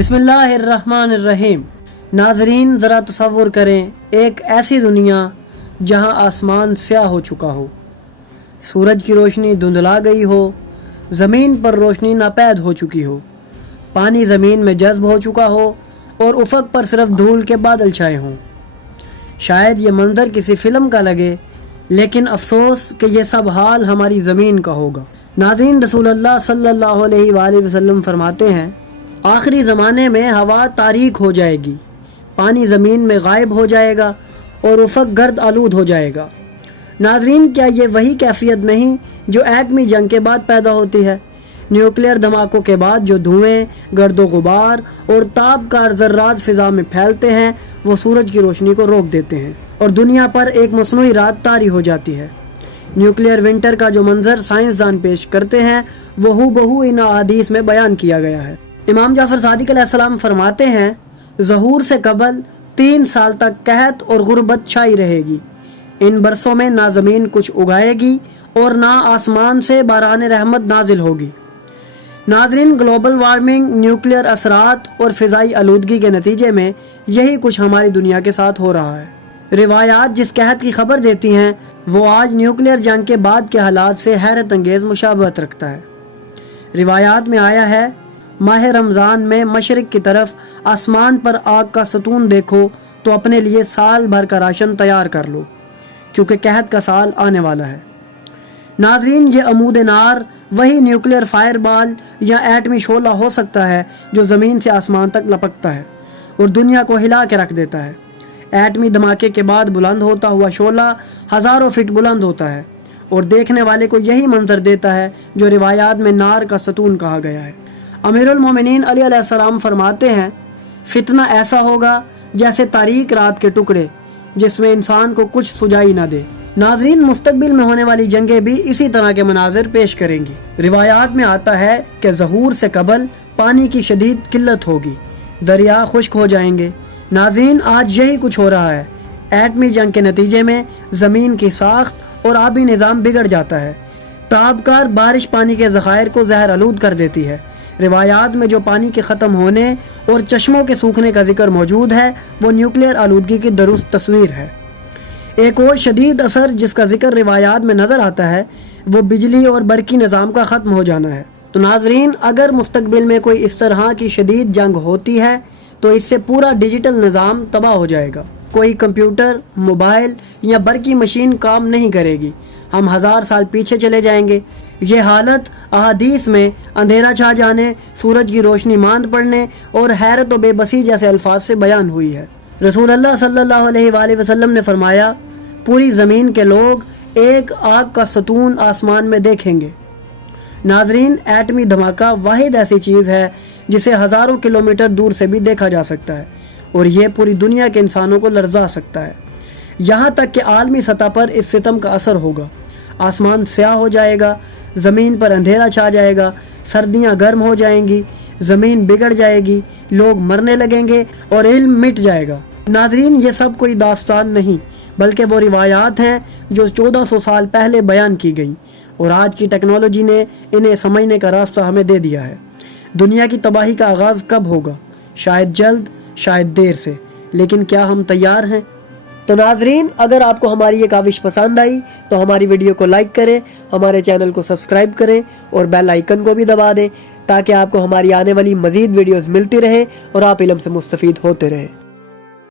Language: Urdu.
بسم اللہ الرحمن الرحیم۔ ناظرین ذرا تصور کریں ایک ایسی دنیا جہاں آسمان سیاہ ہو چکا ہو، سورج کی روشنی دھندلا گئی ہو، زمین پر روشنی ناپید ہو چکی ہو، پانی زمین میں جذب ہو چکا ہو اور افق پر صرف دھول کے بادل چھائے ہوں۔ شاید یہ منظر کسی فلم کا لگے، لیکن افسوس کہ یہ سب حال ہماری زمین کا ہوگا۔ ناظرین، رسول اللہ صلی اللہ علیہ وآلہ وسلم فرماتے ہیں آخری زمانے میں ہوا تاریک ہو جائے گی، پانی زمین میں غائب ہو جائے گا اور افق گرد آلود ہو جائے گا۔ ناظرین، کیا یہ وہی کیفیت نہیں جو ایٹمی جنگ کے بعد پیدا ہوتی ہے؟ نیوکلیئر دھماکوں کے بعد جو دھوئیں، گرد و غبار اور تابکار ذرات فضا میں پھیلتے ہیں وہ سورج کی روشنی کو روک دیتے ہیں اور دنیا پر ایک مصنوعی رات طاری ہو جاتی ہے۔ نیوکلیئر ونٹر کا جو منظر سائنسدان پیش کرتے ہیں وہ ہو بہو ان احادیث میں بیان کیا گیا ہے۔ امام جعفر صادق علیہ السلام فرماتے ہیں ظہور سے قبل 3 سال تک قحط اور غربت چھائی رہے گی۔ ان برسوں میں نہ زمین کچھ اگائے گی اور نہ آسمان سے باران رحمت نازل ہوگی۔ ناظرین، گلوبل وارمنگ، نیوکلیئر اثرات اور فضائی آلودگی کے نتیجے میں یہی کچھ ہماری دنیا کے ساتھ ہو رہا ہے۔ روایات جس قحط کی خبر دیتی ہیں وہ آج نیوکلیئر جنگ کے بعد کے حالات سے حیرت انگیز مشابہت رکھتا ہے۔ روایات میں آیا ہے ماہ رمضان میں مشرق کی طرف آسمان پر آگ کا ستون دیکھو تو اپنے لیے سال بھر کا راشن تیار کر لو، کیونکہ قحط کا سال آنے والا ہے۔ ناظرین، یہ عمود نار وہی نیوکلیئر فائر بال یا ایٹمی شعلہ ہو سکتا ہے جو زمین سے آسمان تک لپکتا ہے اور دنیا کو ہلا کے رکھ دیتا ہے۔ ایٹمی دھماکے کے بعد بلند ہوتا ہوا شعلہ ہزاروں فٹ بلند ہوتا ہے اور دیکھنے والے کو یہی منظر دیتا ہے جو روایات میں نار کا ستون کہا گیا ہے۔ امیر المومنین علی علیہ السلام فرماتے ہیں فتنہ ایسا ہوگا جیسے تاریک رات کے ٹکڑے جس میں انسان کو کچھ سجائی نہ دے۔ ناظرین، مستقبل میں ہونے والی جنگیں بھی اسی طرح کے مناظر پیش کریں گی۔ روایات میں آتا ہے کہ ظہور سے قبل پانی کی شدید قلت ہوگی، دریا خشک ہو جائیں گے۔ ناظرین، آج یہی کچھ ہو رہا ہے۔ ایٹمی جنگ کے نتیجے میں زمین کی ساخت اور آبی نظام بگڑ جاتا ہے۔ تابکار بارش پانی کے ذخائر کو زہر آلود کر دیتی ہے۔ روایات میں جو پانی کے ختم ہونے اور چشموں کے سوکھنے کا ذکر موجود ہے وہ نیوکلیئر آلودگی کی درست تصویر ہے۔ ایک اور شدید اثر جس کا ذکر روایات میں نظر آتا ہے وہ بجلی اور برقی نظام کا ختم ہو جانا ہے۔ تو ناظرین، اگر مستقبل میں کوئی اس طرح کی شدید جنگ ہوتی ہے تو اس سے پورا ڈیجیٹل نظام تباہ ہو جائے گا۔ کوئی کمپیوٹر، موبائل یا برقی مشین کام نہیں کرے گی، ہم 1000 سال پیچھے چلے جائیں گے۔ یہ حالت احادیث میں اندھیرا چھا جانے، سورج کی روشنی ماند پڑنے اور حیرت و بے بسی جیسے الفاظ سے بیان ہوئی ہے۔ رسول اللہ صلی اللہ علیہ وآلہ وسلم نے فرمایا پوری زمین کے لوگ ایک آگ کا ستون آسمان میں دیکھیں گے۔ ناظرین، ایٹمی دھماکہ واحد ایسی چیز ہے جسے ہزاروں کلومیٹر دور سے بھی دیکھا جا سکتا ہے اور یہ پوری دنیا کے انسانوں کو لرزا سکتا ہے، یہاں تک کہ عالمی سطح پر اس ستم کا اثر ہوگا۔ آسمان سیاہ ہو جائے گا، زمین پر اندھیرا چھا جائے گا، سردیاں گرم ہو جائیں گی، زمین بگڑ جائے گی، لوگ مرنے لگیں گے اور علم مٹ جائے گا۔ ناظرین، یہ سب کوئی داستان نہیں بلکہ وہ روایات ہیں جو 1400 سال پہلے بیان کی گئیں اور آج کی ٹیکنالوجی نے انہیں سمجھنے کا راستہ ہمیں دے دیا ہے۔ دنیا کی تباہی کا آغاز کب ہوگا؟ شاید جلد، شاید دیر سے، لیکن کیا ہم تیار ہیں؟ تو ناظرین، اگر آپ کو ہماری یہ کاوش پسند آئی تو ہماری ویڈیو کو لائک کریں، ہمارے چینل کو سبسکرائب کریں اور بیل آئیکن کو بھی دبا دیں تاکہ آپ کو ہماری آنے والی مزید ویڈیوز ملتی رہیں اور آپ علم سے مستفید ہوتے رہیں۔